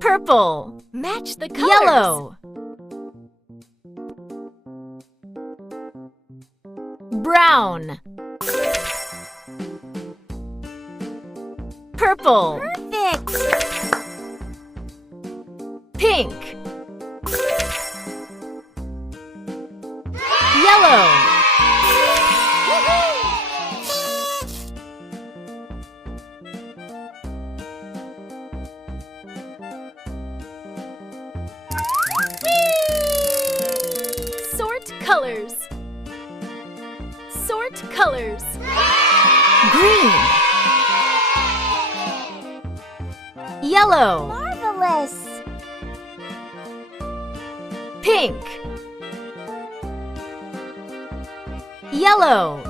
Purple. Match the colors. Yellow. Brown. Purple. Perfect. Pink. Yellow. Sort colors. Sort colors. Green. Yellow. Marvelous. Pink. Yellow.